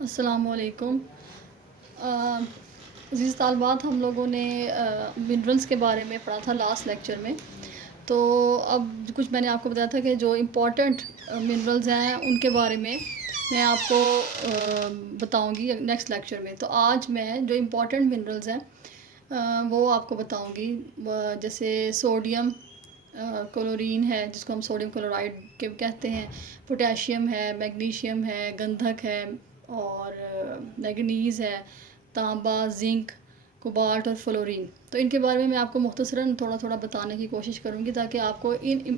السلام علیکم۔ عزیز طالبات، ہم لوگوں نے منرلز کے بارے میں پڑھا تھا لاسٹ لیکچر میں۔ تو اب کچھ میں نے آپ کو بتایا تھا کہ جو امپورٹنٹ منرلز ہیں ان کے بارے میں آپ کو بتاؤں گی نیکسٹ لیکچر میں۔ تو آج میں جو امپورٹنٹ منرلز ہیں وہ آپ کو بتاؤں گی، جیسے سوڈیم کلورین ہے جس کو ہم سوڈیم کلورائڈ کے کہتے ہیں، پوٹیشیم ہے، میگنیشیم ہے، گندھک ہے، اور مینگنیز ہے، تانبا، زنک، کوبالٹ اور فلورین۔ تو ان کے بارے میں آپ کو مختصراً تھوڑا تھوڑا بتانے کی کوشش کروں گی تاکہ آپ کو ان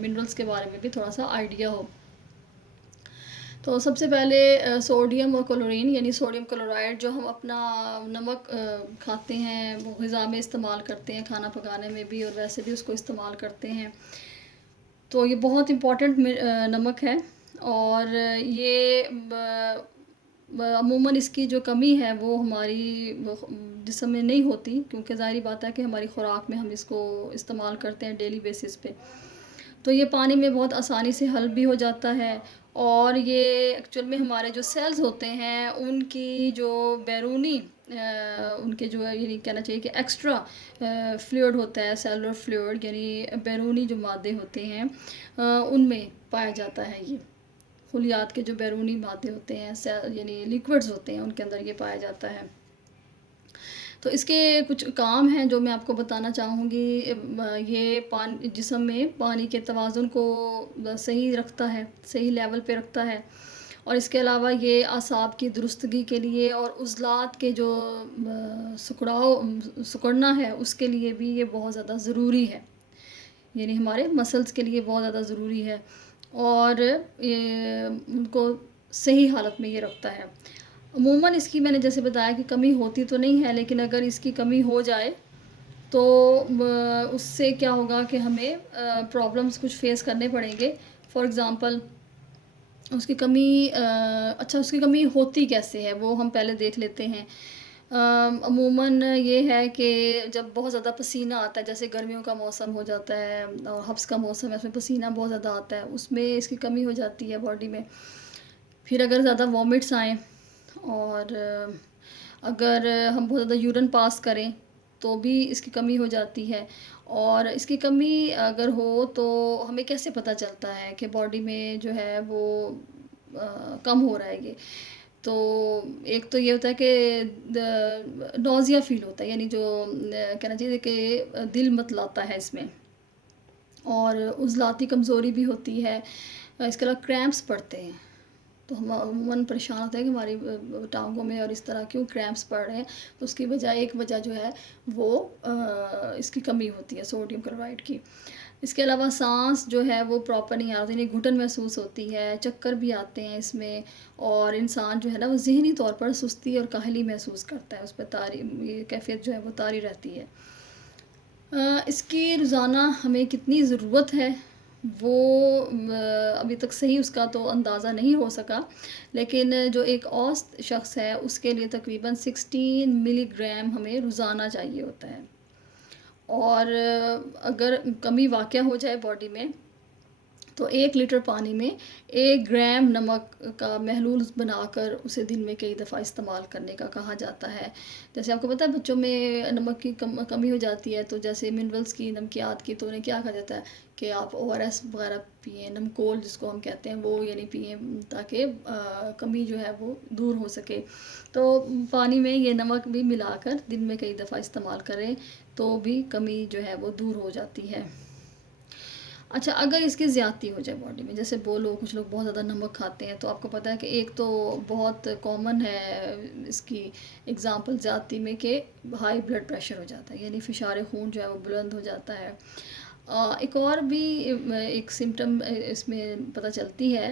منرلز کے بارے میں بھی تھوڑا سا آئیڈیا ہو۔ تو سب سے پہلے سوڈیم اور کلورین یعنی سوڈیم کلورائڈ جو ہم اپنا نمک کھاتے ہیں، وہ غذا میں استعمال کرتے ہیں، کھانا پکانے میں بھی اور ویسے بھی اس کو استعمال کرتے ہیں۔ تو یہ بہت امپورٹنٹ نمک ہے، اور یہ عموماً اس کی جو کمی ہے وہ ہماری جسم میں نہیں ہوتی، کیونکہ ظاہری بات ہے کہ ہماری خوراک میں ہم اس کو استعمال کرتے ہیں ڈیلی بیسس پہ۔ تو یہ پانی میں بہت آسانی سے حل بھی ہو جاتا ہے، اور یہ ایکچوئل میں ہمارے جو سیلز ہوتے ہیں ان کی جو بیرونی ان کے جو یعنی کہنا چاہیے کہ ایکسٹرا فلوئڈ ہوتا ہے، سیلولر فلوئڈ یعنی بیرونی جو مادے ہوتے ہیں ان میں پایا جاتا ہے۔ یہ خلیات کے جو بیرونی مادے ہوتے ہیں یعنی لیکوڈز ہوتے ہیں ان کے اندر یہ پایا جاتا ہے۔ تو اس کے کچھ کام ہیں جو میں آپ کو بتانا چاہوں گی۔ یہ جسم میں پانی کے توازن کو صحیح رکھتا ہے، صحیح لیول پہ رکھتا ہے، اور اس کے علاوہ یہ اعصاب کی درستگی کے لیے اور عضلات کے جو سکڑنا ہے اس کے لیے بھی یہ بہت زیادہ ضروری ہے، یعنی ہمارے مسلز کے لیے بہت زیادہ ضروری ہے، اور ان کو صحیح حالت میں یہ رکھتا ہے۔ عموماً اس کی میں نے جیسے بتایا کہ کمی ہوتی تو نہیں ہے، لیکن اگر اس کی کمی ہو جائے تو اس سے کیا ہوگا کہ ہمیں پرابلمس کچھ فیس کرنے پڑیں گے۔ فار ایگزامپل اس کی کمی اس کی کمی ہوتی کیسے ہے وہ ہم پہلے دیکھ لیتے ہیں۔ عموماً یہ ہے کہ جب بہت زیادہ پسینہ آتا ہے، جیسے گرمیوں کا موسم ہو جاتا ہے اور حبس کا موسم ہے، اس میں پسینہ بہت زیادہ آتا ہے، اس میں اس کی کمی ہو جاتی ہے باڈی میں۔ پھر اگر زیادہ وامٹس آئیں اور اگر ہم بہت زیادہ یورین پاس کریں تو بھی اس کی کمی ہو جاتی ہے، اور اس کی کمی اگر ہو تو ہمیں کیسے پتہ چلتا ہے کہ باڈی میں جو ہے وہ کم ہو رہا ہے یہ؟ تو ایک تو یہ ہوتا ہے کہ نوزیا فیل ہوتا ہے، یعنی جو کہنا چاہیے کہ دل متلاتا ہے اس میں، اور عضلاتی کمزوری بھی ہوتی ہے، اس کے علاوہ کریمپس پڑتے ہیں۔ تو ہم عموماً پریشان ہوتے ہیں کہ ہماری ٹانگوں میں اور اس طرح کیوں کریمپس پڑ رہے ہیں، تو اس کی ایک وجہ جو ہے وہ اس کی کمی ہوتی ہے سوڈیم کلورائڈ کی۔ اس کے علاوہ سانس جو ہے وہ پراپر نہیں آتی، یعنی گھٹن محسوس ہوتی ہے، چکر بھی آتے ہیں اس میں، اور انسان جو ہے نا وہ ذہنی طور پر سستی اور کاہلی محسوس کرتا ہے، اس پہ یہ کیفیت جو ہے وہ طاری رہتی ہے۔ اس کی روزانہ ہمیں کتنی ضرورت ہے وہ ابھی تک صحیح اس کا تو اندازہ نہیں ہو سکا، لیکن جو ایک اوسط شخص ہے اس کے لیے تقریباً 16 ملی گرام ہمیں روزانہ چاہیے ہوتا ہے، اور اگر کمی واقع ہو جائے باڈی میں تو 1 لیٹر پانی میں 1 گرام نمک کا محلول بنا کر اسے دن میں کئی دفعہ استعمال کرنے کا کہا جاتا ہے۔ جیسے آپ کو پتہ ہے بچوں میں نمک کی کمی ہو جاتی ہے، تو جیسے منرلز کی، نمکیات کی، تو انہیں کیا کہا جاتا ہے کہ آپ ORS وغیرہ پئیں، نمکول جس کو ہم کہتے ہیں وہ یعنی پئیں، تاکہ کمی جو ہے وہ دور ہو سکے۔ تو پانی میں یہ نمک بھی ملا کر دن میں کئی دفعہ استعمال کریں تو بھی کمی جو ہے وہ دور ہو جاتی ہے۔ اچھا، اگر اس کی زیادتی ہو جائے باڈی میں، جیسے کچھ لوگ بہت زیادہ نمک کھاتے ہیں، تو آپ کو پتہ ہے کہ ایک تو بہت کامن ہے اس کی اگزامپل زیادتی میں کہ ہائی بلڈ پریشر ہو جاتا ہے، یعنی فشار خون جو ہے وہ بلند ہو جاتا ہے۔ ایک اور بھی ایک سمٹم اس میں پتہ چلتی ہے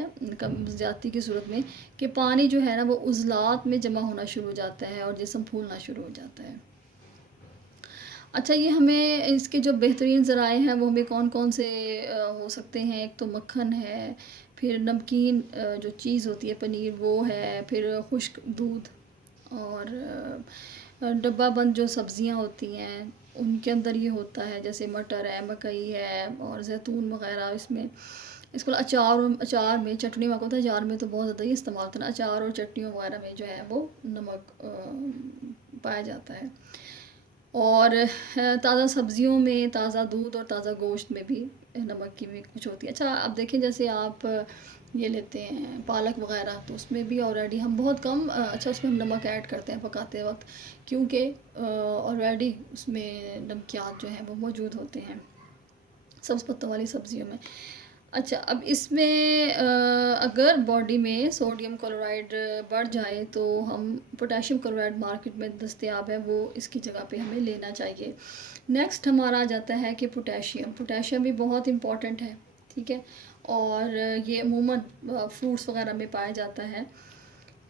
زیادتی کی صورت میں کہ پانی جو ہے نا وہ عضلات میں جمع ہونا شروع ہو جاتا ہے اور جسم پھولنا شروع ہو جاتا ہے۔ اچھا، یہ ہمیں اس کے جو بہترین ذرائع ہیں وہ ہمیں کون کون سے ہو سکتے ہیں؟ ایک تو مکھن ہے، پھر نمکین جو چیز ہوتی ہے پنیر وہ ہے، پھر خشک دودھ، اور ڈبہ بند جو سبزیاں ہوتی ہیں ان کے اندر یہ ہوتا ہے، جیسے مٹر ہے، مکئی ہے اور زیتون وغیرہ اس میں۔ اس کو اچار میں چٹنی میں ہوتا ہے، اچار میں تو بہت زیادہ ہی استعمال ہوتا ہے، اچار اور چٹنیوں وغیرہ میں جو ہے وہ نمک پایا جاتا ہے۔ اور تازہ سبزیوں میں، تازہ دودھ اور تازہ گوشت میں بھی نمک کی بھی کچھ ہوتی ہے۔ اچھا اب دیکھیں جیسے آپ یہ لیتے ہیں پالک وغیرہ، تو اس میں بھی آلریڈی ہم بہت کم اچھا اس میں ہم نمک ایڈ کرتے ہیں پکاتے وقت، کیونکہ آلریڈی اس میں نمکیات جو ہیں وہ موجود ہوتے ہیں سبز پتوں والی سبزیوں میں۔ اچھا اب اس میں اگر باڈی میں سوڈیم کلورائڈ بڑھ جائے تو ہم پوٹاشیم کلورائڈ مارکیٹ میں دستیاب ہے، وہ اس کی جگہ پہ ہمیں لینا چاہیے۔ نیکسٹ ہمارا آ جاتا ہے کہ پوٹاشیم بھی بہت امپورٹنٹ ہے، ٹھیک ہے، اور یہ عموماً فروٹس وغیرہ میں پایا جاتا ہے،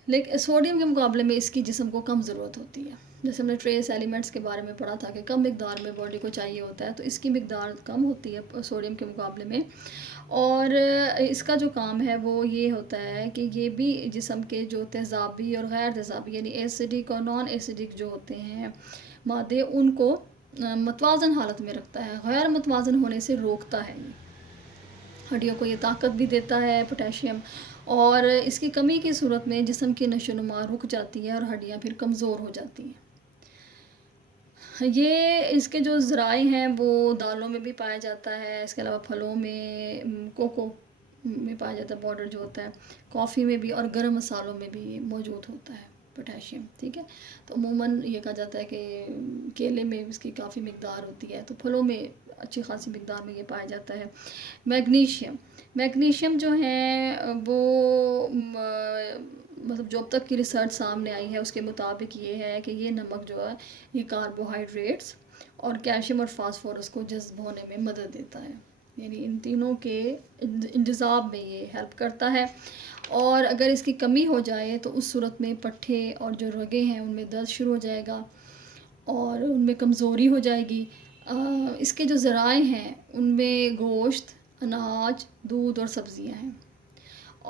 لیکن سوڈیم کے مقابلے میں اس کی جسم کو کم ضرورت ہوتی ہے۔ جیسے ہم نے ٹریس ایلیمنٹس کے بارے میں پڑھا تھا کہ کم مقدار میں باڈی کو چاہیے ہوتا ہے، تو اس کی مقدار کم ہوتی ہے سوڈیم کے مقابلے میں، اور اس کا جو کام ہے وہ یہ ہوتا ہے کہ یہ بھی جسم کے جو تیزابی اور غیر تیزابی یعنی ایسیڈک اور نان ایسیڈک جو ہوتے ہیں مادے، ان کو متوازن حالت میں رکھتا ہے، غیر متوازن ہونے سے روکتا ہے۔ ہڈیوں کو یہ طاقت بھی دیتا ہے پوٹاشیم، اور اس کی کمی کی صورت میں جسم کی نشو و نما رک جاتی ہے اور ہڈیاں پھر کمزور ہو جاتی ہیں۔ یہ اس کے جو ذرائع ہیں وہ دالوں میں بھی پایا جاتا ہے، اس کے علاوہ پھلوں میں، کوکو میں پایا جاتا ہے پاؤڈر جو ہوتا ہے، کافی میں بھی، اور گرم مسالوں میں بھی موجود ہوتا ہے پوٹاشیم، ٹھیک ہے۔ تو عموماً یہ کہا جاتا ہے کہ کیلے میں اس کی کافی مقدار ہوتی ہے، تو پھلوں میں اچھی خاصی مقدار میں یہ پایا جاتا ہے۔ میگنیشیم جو ہے وہ مطلب جو اب تک کی ریسرچ سامنے آئی ہے اس کے مطابق یہ ہے کہ یہ نمک جو ہے یہ کاربوہائیڈریٹس اور کیلشیم اور فاسفورس کو جذب ہونے میں مدد دیتا ہے، یعنی ان تینوں کے انتظام میں یہ ہیلپ کرتا ہے، اور اگر اس کی کمی ہو جائے تو اس صورت میں پٹھے اور جو رگیں ہیں ان میں درد شروع ہو جائے گا اور ان میں کمزوری ہو جائے گی۔ اس کے جو ذرائع ہیں ان میں گوشت، اناج، دودھ اور سبزیاں ہیں،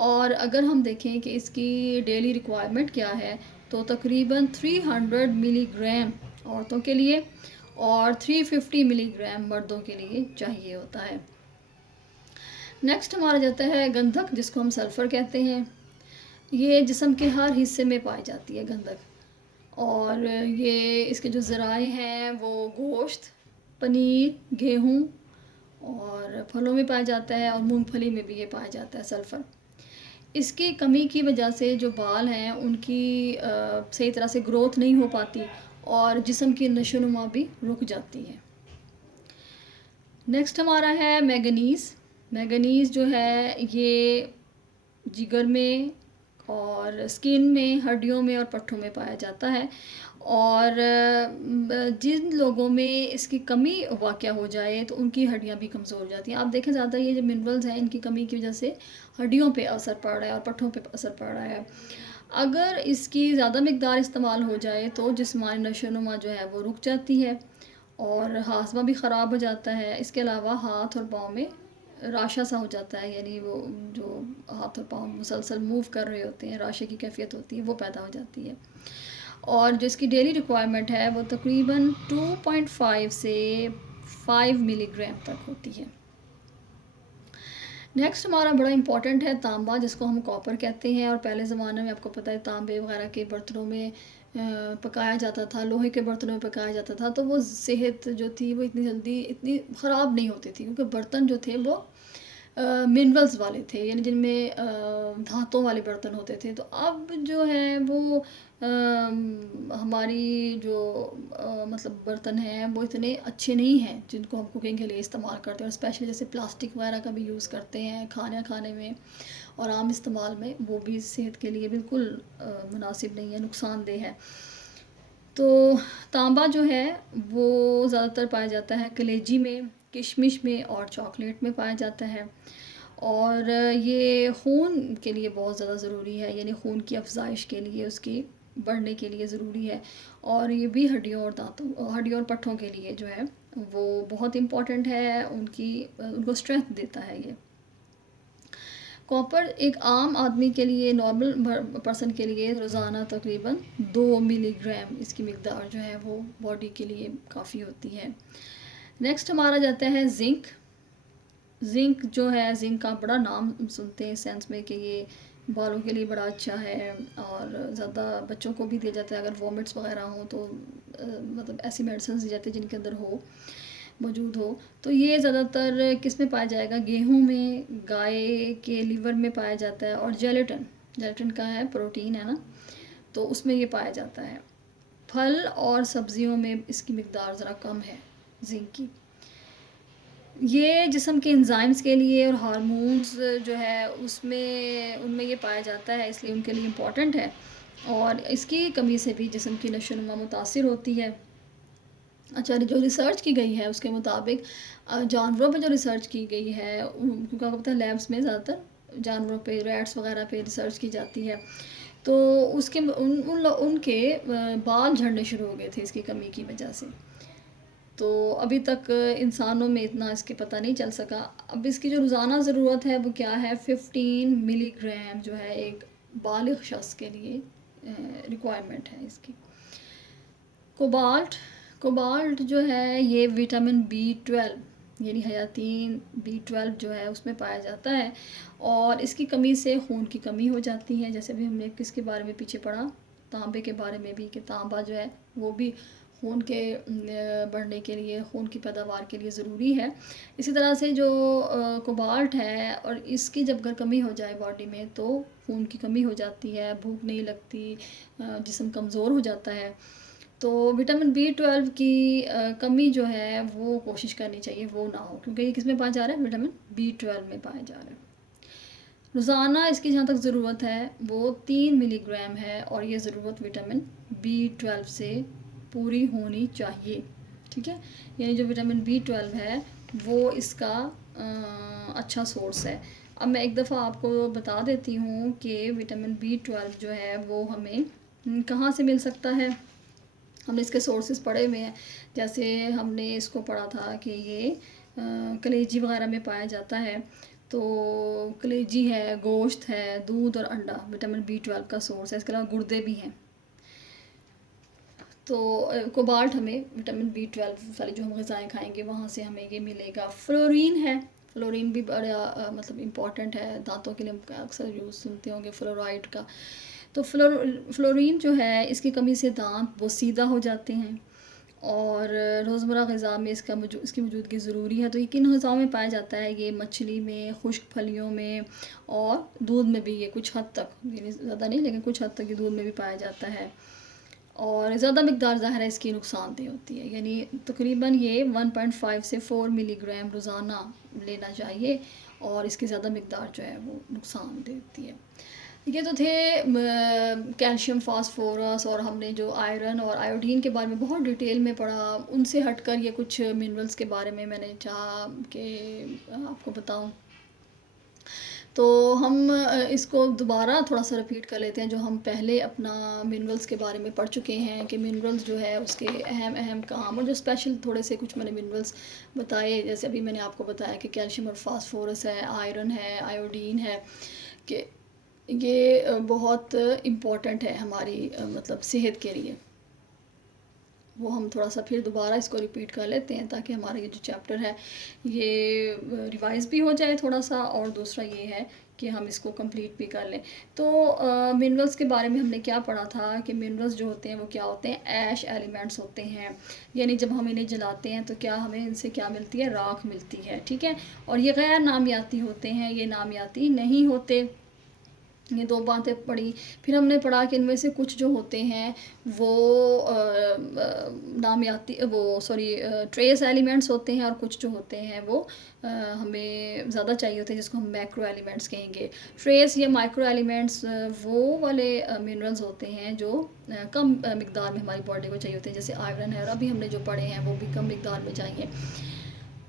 اور اگر ہم دیکھیں کہ اس کی ڈیلی ریکوائرمنٹ کیا ہے تو تقریباً 300 ملی گرام عورتوں کے لیے اور 350 ملی گرام مردوں کے لیے چاہیے ہوتا ہے۔ نیکسٹ ہمارا جاتا ہے گندھک، جس کو ہم سلفر کہتے ہیں۔ یہ جسم کے ہر حصے میں پائی جاتی ہے گندھک، اور یہ اس کے جو ذرائع ہیں وہ گوشت، پنیر، گیہوں اور پھلوں میں پایا جاتا ہے، اور مونگ پھلی میں بھی یہ پایا جاتا ہے سلفر۔ اس کی کمی کی وجہ سے جو بال ہیں ان کی صحیح طرح سے گروتھ نہیں ہو پاتی اور جسم کی نشو و نما بھی رک جاتی ہے۔ نیکسٹ ہمارا ہے میگنیز جو ہے یہ جگر میں اور اسکن میں، ہڈیوں میں اور پٹھوں میں پایا جاتا ہے، اور جن لوگوں میں اس کی کمی واقع ہو جائے تو ان کی ہڈیاں بھی کمزور ہو جاتی ہیں۔ آپ دیکھیں زیادہ یہ جو منرلز ہیں ان کی کمی کی وجہ سے ہڈیوں پہ اثر پڑ رہا ہے اور پٹھوں پہ اثر پڑ رہا ہے۔ اگر اس کی زیادہ مقدار استعمال ہو جائے تو جسمانی نشو و نما جو ہے وہ رک جاتی ہے اور ہاضمہ بھی خراب ہو جاتا ہے۔ اس کے علاوہ ہاتھ اور پاؤں میں راشا سا ہو جاتا ہے، یعنی وہ جو ہاتھ اور پاؤں مسلسل موو کر رہے ہوتے ہیں، راشے کی کیفیت ہوتی ہے وہ پیدا ہو جاتی ہے، اور جو اس کی ڈیلی ریکوائرمنٹ ہے وہ تقریباً 2.5 سے 5 ملی گرام تک ہوتی ہے۔ نیکسٹ ہمارا بڑا امپورٹنٹ ہے تانبا، جس کو ہم کاپر کہتے ہیں، اور پہلے زمانے میں آپ کو پتہ ہے تانبے وغیرہ کے برتنوں میں پکایا جاتا تھا، لوہے کے برتنوں میں پکایا جاتا تھا، تو وہ صحت جو تھی وہ اتنی جلدی اتنی خراب نہیں ہوتی تھی، کیونکہ برتن جو تھے وہ منرلز والے تھے، یعنی جن میں دھاتوں والے برتن ہوتے تھے۔ تو اب جو ہے وہ ہماری جو مطلب برتن ہیں وہ اتنے اچھے نہیں ہیں جن کو ہم کوکنگ کے لیے استعمال کرتے ہیں، اور اسپیشلی جیسے پلاسٹک وغیرہ کا بھی یوز کرتے ہیں کھانے میں اور عام استعمال میں، وہ بھی صحت کے لیے بالکل مناسب نہیں ہے، نقصان دہ ہے۔ تو تانبا جو ہے وہ زیادہ تر پایا جاتا ہے کلیجی میں، کشمش میں اور چاکلیٹ میں پایا جاتا ہے، اور یہ خون کے لیے بہت زیادہ ضروری ہے، یعنی خون کی افزائش کے لیے، اس کی بڑھنے کے لیے ضروری ہے، اور یہ بھی ہڈیوں اور پٹھوں کے لیے جو ہے وہ بہت امپورٹنٹ ہے، ان کو اسٹرینتھ دیتا ہے۔ یہ کاپر ایک عام آدمی کے لیے، نارمل پرسن کے لیے روزانہ تقریباً 2 ملی گرام اس کی مقدار جو ہے وہ باڈی کے لیے کافی ہوتی ہے۔ نیکسٹ ہمارا جاتا ہے زنک۔ زنک جو ہے، زنک کا بڑا نام سنتے ہیں سینس میں کہ یہ بالوں کے لیے بڑا اچھا ہے، اور زیادہ بچوں کو بھی دیا جاتا ہے اگر وامٹس وغیرہ ہوں تو مطلب ایسی میڈیسنز دی جاتی ہیں جن کے اندر موجود ہو. تو یہ زیادہ تر کس میں پایا جائے گا؟ گیہوں میں، گائے کے لیور میں پایا جاتا ہے، اور جیلیٹن کا ہے، پروٹین ہے نا، تو اس میں یہ پایا جاتا ہے. پھل اور سبزیوں میں اس کی مقدار ذرا کم ہے زنک کی. یہ جسم کے انزائمز کے لیے اور ہارمونز جو ہے ان میں یہ پایا جاتا ہے، اس لیے ان کے لیے امپورٹنٹ ہے، اور اس کی کمی سے بھی جسم کی نشو و نما متاثر ہوتی ہے. اچھا، جو ریسرچ کی گئی ہے اس کے مطابق جانوروں پہ جو ریسرچ کی گئی ہے، کیونکہ آپ کو پتہ ہے لیبس میں زیادہ تر جانوروں پہ، ریٹس وغیرہ پہ ریسرچ کی جاتی ہے، تو اس کے ان کے بال جھڑنے شروع ہو گئے تھے اس کی کمی کی وجہ سے. تو ابھی تک انسانوں میں اتنا اس کے پتہ نہیں چل سکا. اب اس کی جو روزانہ ضرورت ہے وہ کیا ہے؟ 15 ملی گرام جو ہے ایک بالغ شخص کے لیے ریکوائرمنٹ ہے اس کی. کوبالٹ جو ہے یہ وٹامن B12 یعنی حیاتین B12 جو ہے اس میں پایا جاتا ہے، اور اس کی کمی سے خون کی کمی ہو جاتی ہے. جیسے بھی ہم نے کس کے بارے میں پیچھے پڑھا، تانبے کے بارے میں بھی، کہ تانبا جو ہے وہ بھی خون کے بڑھنے کے لیے، خون کی پیداوار کے لیے ضروری ہے. اسی طرح سے جو کوبالٹ ہے، اور اس کی جب اگر کمی ہو جائے باڈی میں تو خون کی کمی ہو جاتی ہے، بھوک نہیں لگتی، جسم کمزور ہو جاتا ہے. تو وٹامن B12 کی کمی جو ہے وہ کوشش کرنی چاہیے وہ نہ ہو، کیونکہ یہ کس میں پایا جا رہا ہے؟ وٹامن B12 میں پایا جا رہا ہے. روزانہ اس کی جہاں تک ضرورت ہے وہ 3 ملی گرام ہے، اور یہ ضرورت وٹامن B12 سے پوری ہونی چاہیے. ٹھیک ہے، یعنی جو وٹامن B12 ہے وہ اس کا اچھا سورس ہے. اب میں ایک دفعہ آپ کو بتا دیتی ہوں کہ وٹامن B12 جو ہے وہ ہمیں کہاں سے مل سکتا ہے. ہم نے اس کے سورسز پڑھے ہوئے ہیں، جیسے ہم نے اس کو پڑھا تھا کہ یہ کلیجی وغیرہ میں پایا جاتا ہے. تو کلیجی ہے، گوشت ہے، دودھ اور انڈا وٹامن B12 کا سورس ہے. اس کے علاوہ گردے بھی ہیں. تو کوبالٹ ہمیں وٹامن B12 والی جو ہم غذائیں کھائیں گے وہاں سے ہمیں یہ ملے گا. فلورین ہے، فلورین بھی بڑا مطلب امپورٹنٹ ہے، دانتوں کے لیے اکثر یوز سنتے ہوں گے فلورائڈ کا. تو فلورین جو ہے اس کی کمی سے دانت بوسیدہ ہو جاتے ہیں، اور روزمرہ غذا میں اس کی موجودگی ضروری ہے. تو یہ کن غذاؤں میں پایا جاتا ہے؟ یہ مچھلی میں، خشک پھلیوں میں، اور دودھ میں بھی. یہ کچھ حد تک، یعنی زیادہ نہیں لیکن کچھ حد تک یہ دودھ میں بھی پایا جاتا ہے. اور زیادہ مقدار ظاہر ہے اس کی نقصان دہ ہوتی ہے، یعنی تقریباً یہ 1.5 سے 4 ملی گرام روزانہ لینا چاہیے، اور اس کی زیادہ مقدار جو ہے وہ نقصان دہ ہوتی ہے. یہ تو تھے کیلشیم، فاسفورس، اور ہم نے جو آئرن اور آیوڈین کے بارے میں بہت ڈیٹیل میں پڑھا. ان سے ہٹ کر یہ کچھ منرلز کے بارے میں نے چاہا کہ آپ کو بتاؤں. تو ہم اس کو دوبارہ تھوڑا سا رپیٹ کر لیتے ہیں جو ہم پہلے اپنا منرلز کے بارے میں پڑھ چکے ہیں، کہ منرلز جو ہے اس کے اہم کام، اور جو اسپیشل تھوڑے سے کچھ میں نے منرلز بتائے. جیسے ابھی میں نے آپ کو بتایا کہ کیلشیم اور فاسفورس ہے، آئرن ہے، آیوڈین ہے، کہ یہ بہت امپورٹنٹ ہے ہماری مطلب صحت کے لیے. وہ ہم تھوڑا سا پھر دوبارہ اس کو ریپیٹ کر لیتے ہیں تاکہ ہمارا یہ جو چیپٹر ہے یہ ریوائز بھی ہو جائے تھوڑا سا، اور دوسرا یہ ہے کہ ہم اس کو کمپلیٹ بھی کر لیں. تو منرلز کے بارے میں ہم نے کیا پڑھا تھا کہ منرلز جو ہوتے ہیں وہ کیا ہوتے ہیں؟ ایش ایلیمنٹس ہوتے ہیں. یعنی جب ہم انہیں جلاتے ہیں تو کیا ہمیں ان سے کیا ملتی ہے؟ راکھ ملتی ہے. ٹھیک ہے، اور یہ غیر نامیاتی ہوتے ہیں، یہ نامیاتی نہیں ہوتے. یہ دو باتیں پڑھی. پھر ہم نے پڑھا کہ ان میں سے کچھ جو ہوتے ہیں وہ نامیاتی ٹریس ایلیمنٹس ہوتے ہیں، اور کچھ جو ہوتے ہیں وہ ہمیں زیادہ چاہیے ہوتے ہیں، جس کو ہم میکرو ایلیمنٹس کہیں گے. ٹریس یا مائکرو ایلیمنٹس وہ والے منرلز ہوتے ہیں جو کم مقدار میں ہماری باڈی کو چاہیے ہوتے ہیں، جیسے آئرن ہے، اور ابھی ہم نے جو پڑھے ہیں وہ بھی کم مقدار میں چاہیے.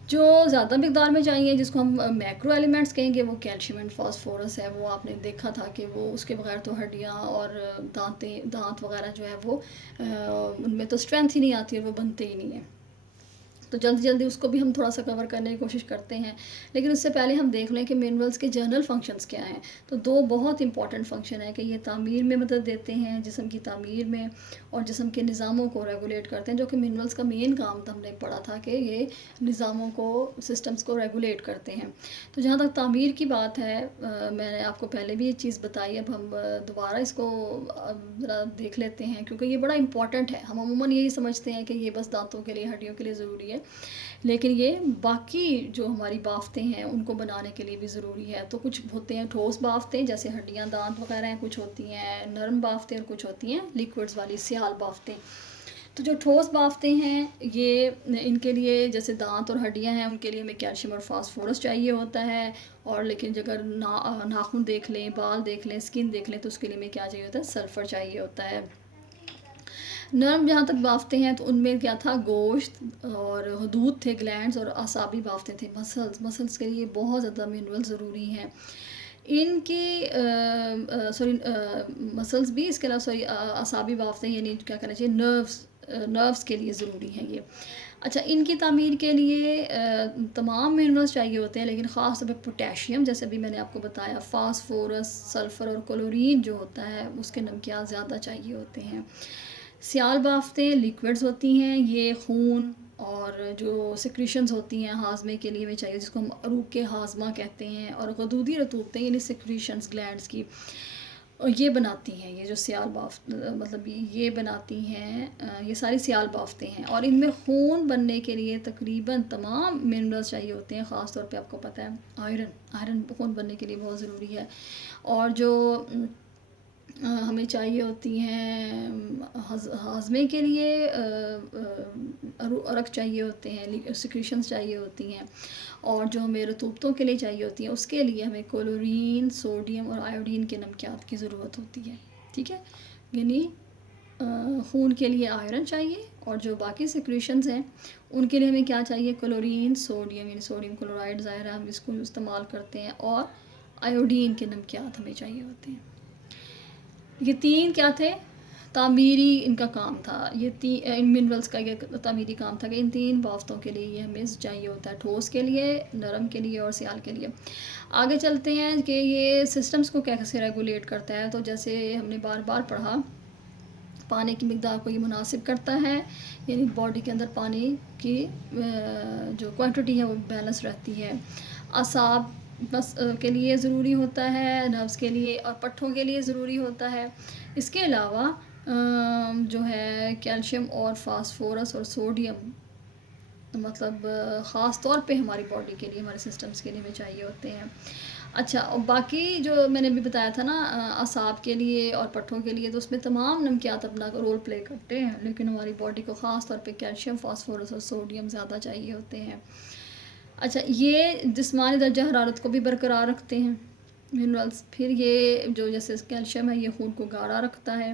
جو زیادہ مقدار میں چاہیے جس کو ہم میکرو ایلیمنٹس کہیں گے وہ کیلشیم اینڈ فاسفورس ہے. وہ آپ نے دیکھا تھا کہ وہ اس کے بغیر تو ہڈیاں اور دانت وغیرہ جو ہے وہ ان میں تو اسٹرینتھ ہی نہیں آتی اور وہ بنتے ہی نہیں ہیں. تو جلدی جلدی اس کو بھی ہم تھوڑا سا کور کرنے کی کوشش کرتے ہیں، لیکن اس سے پہلے ہم دیکھ لیں کہ منرلس کے جنرل فنکشنز کیا ہیں۔ تو دو بہت امپورٹنٹ فنکشن ہیں کہ یہ تعمیر میں مدد دیتے ہیں، جسم کی تعمیر میں، اور جسم کے نظاموں کو ریگولیٹ کرتے ہیں، جو کہ منرلس کا مین کام تھا، ہم نے پڑھا تھا کہ یہ نظاموں کو، سسٹمز کو ریگولیٹ کرتے ہیں۔ تو جہاں تک تعمیر کی بات ہے، میں نے آپ کو پہلے بھی یہ چیز بتائی، اب ہم دوبارہ اس کو ذرا دیکھ لیتے ہیں، کیونکہ یہ بڑا امپورٹنٹ ہے۔ ہم عموماً یہی سمجھتے ہیں کہ یہ بس دانتوں کے لیے، ہڈیوں کے لیے ضروری ہے، لیکن یہ باقی جو ہماری بافتیں ہیں ان کو بنانے کے لیے بھی ضروری ہے۔ تو کچھ ہوتے ہیں ٹھوس بافتیں، جیسے ہڈیاں، دانت وغیرہ ہیں، کچھ ہوتی ہیں نرم بافتیں، اور کچھ ہوتی ہیں لیکوڈز والی سیال بافتیں۔ تو جو ٹھوس بافتیں ہیں، یہ ان کے لیے جیسے دانت اور ہڈیاں ہیں، ان کے لیے ہمیں کیلشیم اور فاسفورس چاہیے ہوتا ہے، اور لیکن اگر ناخن دیکھ لیں، بال دیکھ لیں، اسکن دیکھ لیں، تو اس کے لیے ہمیں کیا چاہیے ہوتا ہے؟ سلفر چاہیے ہوتا ہے۔ نرم جہاں تک بافتیں ہیں تو ان میں کیا تھا؟ گوشت اور حدود تھے، گلینڈز، اور اعصابی بافتیں تھے، مسلز کے لیے بہت زیادہ منرل ضروری ہیں۔ ان کی مسلز بھی، اس کے علاوہ اعصابی بافتیں، یعنی کیا کہنا چاہیے، نروس کے لیے ضروری ہیں یہ۔ اچھا، ان کی تعمیر کے لیے تمام منرلز چاہیے ہوتے ہیں، لیکن خاص طور پہ پوٹیشیم، جیسے بھی میں نے آپ کو بتایا، فاسفورس، سلفر اور کلورین جو ہوتا ہے اس کے نمکیات زیادہ چاہیے ہوتے ہیں۔ سیال بافتیں لیکوڈز ہوتی ہیں، یہ خون اور جو سیکریشنز ہوتی ہیں ہاضمے کے لیے ہمیں چاہیے، جس کو ہم عروق کے ہاضمہ کہتے ہیں، اور غدودی رطوبتیں، یعنی سیکریشنز گلینڈز کی، اور یہ بناتی ہیں، یہ جو سیال بافت مطلب یہ بناتی ہیں، یہ ساری سیال بافتیں ہیں، اور ان میں خون بننے کے لیے تقریباً تمام منرلز چاہیے ہوتے ہیں۔ خاص طور پہ آپ کو پتہ ہے آئرن خون بننے کے لیے بہت ضروری ہے، اور جو ہمیں چاہیے ہوتی ہیں ہاضمے کے لیے، ارک چاہیے ہوتے ہیں، سیکریشنز چاہیے ہوتی ہیں، اور جو ہمیں رطوبتوں کے لیے چاہیے ہوتی ہیں، اس کے لیے ہمیں کلورین، سوڈیم اور آیوڈین کے نمکیات کی ضرورت ہوتی ہے۔ ٹھیک ہے، یعنی خون کے لیے آئرن چاہیے، اور جو باقی سیکریشنز ہیں ان کے لیے ہمیں کیا چاہیے؟ کلورین، سوڈیم، یعنی سوڈیم کلورائڈ، ظاہر ہے ہم اس کو استعمال کرتے ہیں، اور آیوڈین کے نمکیات ہمیں چاہیے ہوتے ہیں۔ یہ تین کیا تھے؟ تعمیری ان کا کام تھا، یہ ان منرلز کا یہ تعمیری کام تھا کہ ان تین بافتوں کے لیے یہ ہمیں چاہیے ہوتا ہے، ٹھوس کے لیے، نرم کے لیے، اور سیال کے لیے۔ آگے چلتے ہیں کہ یہ سسٹمز کو کیسے ریگولیٹ کرتا ہے۔ تو جیسے ہم نے بار بار پڑھا، پانی کی مقدار کو یہ مناسب کرتا ہے، یعنی باڈی کے اندر پانی کی جو کوانٹٹی ہے وہ بیلنس رہتی ہے۔ اعصاب بس کے لیے ضروری ہوتا ہے، نروس کے لیے اور پٹھوں کے لیے ضروری ہوتا ہے۔ اس کے علاوہ جو ہے کیلشیم اور فاسفورس اور سوڈیم، مطلب خاص طور پہ ہماری باڈی کے لیے، ہمارے سسٹمز کے لیے ہمیں چاہیے ہوتے ہیں۔ اچھا، اور باقی جو میں نے بھی بتایا تھا نا، اعصاب کے لیے اور پٹھوں کے لیے، تو اس میں تمام نمکیات اپنا رول پلے کرتے ہیں، لیکن ہماری باڈی کو خاص طور پہ کیلشیم، فاسفورس اور سوڈیم زیادہ چاہیے ہوتے ہیں۔ اچھا، یہ جسمانی درجہ حرارت کو بھی برقرار رکھتے ہیں منرلز۔ پھر یہ جو جیسے کیلشیم ہے، یہ خون کو گاڑھا رکھتا ہے۔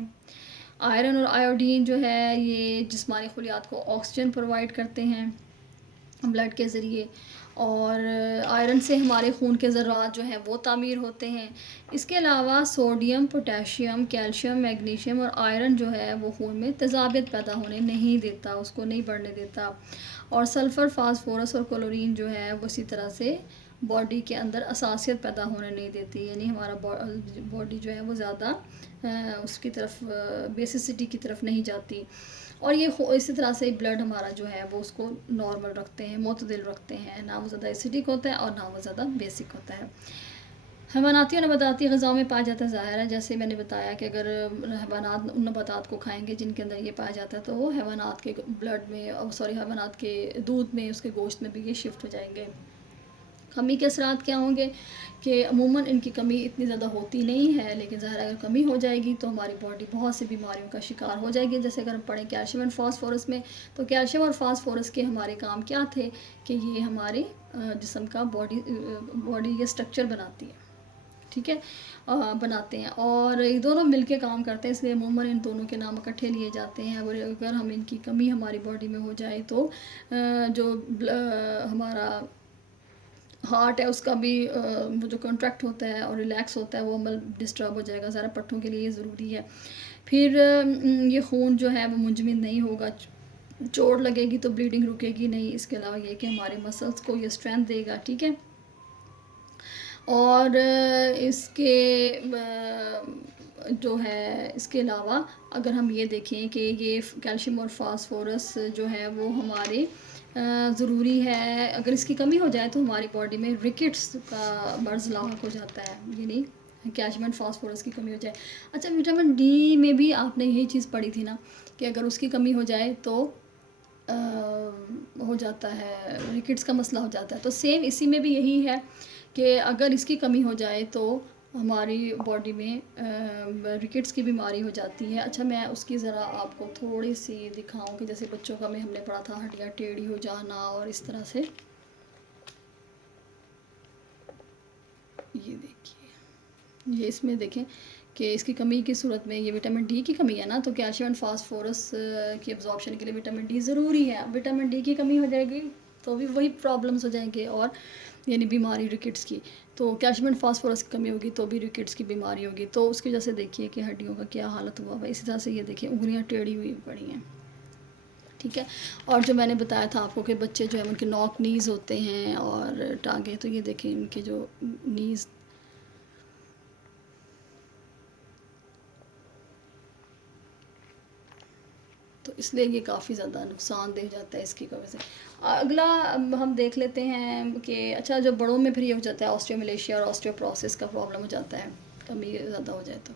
آئرن اور آیوڈین جو ہے یہ جسمانی خلیات کو آکسیجن پرووائڈ کرتے ہیں بلڈ کے ذریعے، اور آئرن سے ہمارے خون کے ذرات جو ہیں وہ تعمیر ہوتے ہیں۔ اس کے علاوہ سوڈیم، پوٹیشیم، کیلشیم، میگنیشیم اور آئرن جو ہے وہ خون میں تیزابیت پیدا ہونے نہیں دیتا، اس کو نہیں بڑھنے دیتا، اور سلفر، فاسفورس اور کلورین جو ہے وہ اسی طرح سے باڈی کے اندر اساسیت پیدا ہونے نہیں دیتی، یعنی ہمارا باڈی جو ہے وہ زیادہ اس کی طرف بیسسٹی کی طرف نہیں جاتی، اور یہ اسی طرح سے بلڈ ہمارا جو ہے وہ اس کو نارمل رکھتے ہیں، معتدل رکھتے ہیں، نہ وہ زیادہ ایسیڈک ہوتا ہے اور نہ وہ زیادہ بیسک ہوتا ہے۔ حیواناتی اور نباتاتی غذاؤں میں پایا جاتا ہے، ظاہر ہے جیسے میں نے بتایا کہ اگر حیوانات ان نباتات کو کھائیں گے جن کے اندر یہ پایا جاتا ہے، تو وہ حیوانات کے بلڈ میں، حیوانات کے دودھ میں، اس کے گوشت میں بھی یہ شفٹ ہو جائیں گے۔ کمی کے اثرات کیا ہوں گے کہ عموماً ان کی کمی اتنی زیادہ ہوتی نہیں ہے، لیکن ظاہر اگر کمی ہو جائے گی تو ہماری باڈی بہت سی بیماریوں کا شکار ہو جائے گی۔ جیسے اگر ہم پڑھیں کیلشیم اور فاسفورس میں، تو کیلشیم اور فاسفورس کے ہمارے کام کیا تھے کہ یہ ہمارے جسم کا باڈی یہ سٹرکچر بناتی ہے، ٹھیک ہے، بناتے ہیں، اور یہ دونوں مل کے کام کرتے ہیں، اس لیے عموماً ان دونوں کے نام اکٹھے لیے جاتے ہیں۔ اگر ہم ان کی کمی ہماری باڈی میں ہو جائے تو جو ہمارا ہارٹ ہے اس کا بھی وہ جو کنٹریکٹ ہوتا ہے اور ریلیکس ہوتا ہے وہ عمل ڈسٹرب ہو جائے گا، ذرا پٹھوں کے لیے یہ ضروری ہے۔ پھر یہ خون جو ہے وہ منجمد نہیں ہوگا، چوٹ لگے گی تو بلیڈنگ رکے گی نہیں. اس کے علاوہ یہ کہ ہمارے مسلس کو یہ اسٹرینتھ دے گا. ٹھیک ہے. اور اس کے جو ہے اس کے علاوہ اگر ہم یہ دیکھیں کہ یہ کیلشیم اور فاسفورس جو ہے وہ ہمارے ضروری ہے. اگر اس کی کمی ہو جائے تو ہماری باڈی میں ریکٹس کا مرض لاحق ہو جاتا ہے. یعنی کیلشیم اینڈ فاسفورس کی کمی ہو جائے. اچھا وٹامن ڈی میں بھی آپ نے یہی چیز پڑھی تھی نا کہ اگر اس کی کمی ہو جائے تو ہو جاتا ہے ریکٹس کا مسئلہ ہو جاتا ہے. تو سیم اسی میں بھی یہی ہے کہ اگر اس کی کمی ہو جائے تو ہماری باڈی میں ریکٹس کی بیماری ہو جاتی ہے. اچھا میں اس کی ذرا آپ کو تھوڑی سی دکھاؤں کہ جیسے بچوں کا میں ہم نے پڑھا تھا ہڈیاں ٹیڑھی ہو جانا اور اس طرح سے. یہ دیکھیے یہ اس میں دیکھیں کہ اس کی کمی کی صورت میں یہ وٹامن ڈی کی کمی ہے نا تو کیلشیم اینڈ فاسفورس کی ابزارپشن کے لیے وٹامن ڈی ضروری ہے. وٹامن ڈی کی کمی ہو جائے گی تو بھی وہی پرابلمس ہو جائیں گے اور یعنی بیماری ریکٹس کی. تو کیلشیم اینڈ فاسفورس کی کمی ہوگی تو بھی ریکٹس کی بیماری ہوگی. تو اس کی وجہ سے دیکھیے کہ ہڈیوں کا کیا حالت ہوا ہوا ہے. اسی طرح سے یہ دیکھیں انگلیاں ٹیڑھی ہوئی پڑی ہیں. ٹھیک ہے. اور جو میں نے بتایا تھا آپ کو کہ بچے جو ہیں ان کے نوک نیز ہوتے ہیں اور ٹانگیں تو یہ دیکھیں ان کے جو نیز تو اس لیے یہ کافی زیادہ نقصان دہ جاتا ہے اس کی وجہ سے. اگلا ہم دیکھ لیتے ہیں کہ اچھا جو بڑوں میں پھر یہ ہو جاتا ہے آسٹریوملیشیا اور آسٹریوپروسس کا پرابلم ہو جاتا ہے کمی زیادہ ہو جائے تو.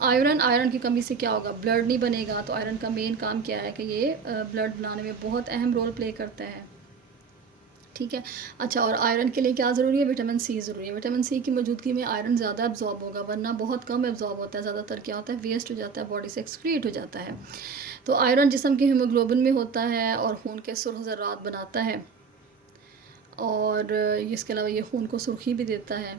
آئرن کی کمی سے کیا ہوگا بلڈ نہیں بنے گا. تو آئرن کا مین کام کیا ہے کہ یہ بلڈ بنانے میں بہت اہم رول پلے کرتا ہے. ٹھیک ہے. اچھا اور آئرن کے لیے کیا ضروری ہے وٹامن سی ضروری ہے. وٹامن سی کی موجودگی میں آئرن زیادہ ایبزارب ہوگا ورنہ بہت کم ایبزارب ہوتا ہے. زیادہ تر کیا ہوتا ہے ویسٹ ہو جاتا ہے باڈی سے ایکسکریٹ ہو جاتا ہے. تو آئرن جسم کے ہیموگلوبن میں ہوتا ہے اور خون کے سرخ ذرات بناتا ہے اور اس کے علاوہ یہ خون کو سرخی بھی دیتا ہے.